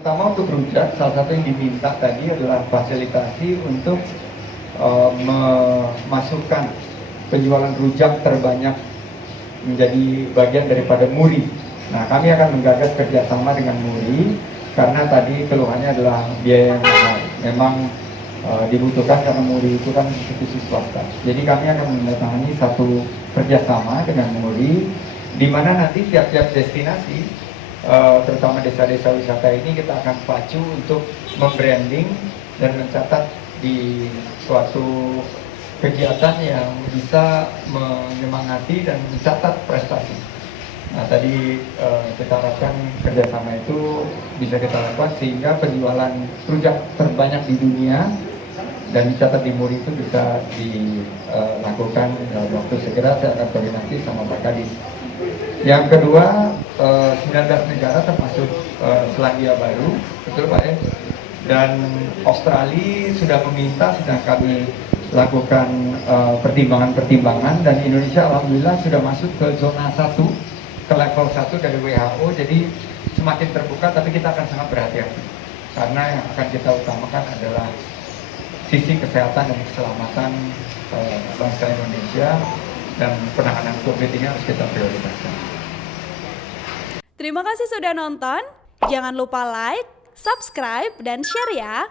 Pertama untuk rujak, salah satu yang diminta tadi adalah fasilitasi untuk memasukkan penjualan rujak terbanyak menjadi bagian daripada MURI. Nah, kami akan menggagas kerjasama dengan MURI karena tadi keluhannya adalah biaya yang mahal. Memang dibutuhkan karena MURI itu kan institusi swasta. Jadi kami akan menandatangani satu kerjasama dengan MURI, di mana nanti tiap-tiap destinasi terutama desa-desa wisata ini kita akan pacu untuk membranding dan mencatat di suatu kegiatan yang bisa menyemangati dan mencatat prestasi. Nah tadi kita harapkan kerjasama itu bisa kita lakukan sehingga penjualan rujak terbanyak di dunia dan dicatat di MURI itu bisa dilakukan dalam waktu segera. Saya akan koordinasi sama Pak Kadis. Yang kedua, 19 negara termasuk Selandia Baru, betul Pak ya? Dan Australia sudah meminta, sedang kami lakukan pertimbangan-pertimbangan, dan Indonesia alhamdulillah sudah masuk ke zona 1, ke level 1 dari WHO, jadi semakin terbuka, tapi kita akan sangat berhati-hati. Karena yang akan kita utamakan adalah sisi kesehatan dan keselamatan bangsa Indonesia, dan penanganan COVID ini harus kita prioritaskan. Terima kasih sudah nonton. Jangan lupa like, subscribe, dan share ya.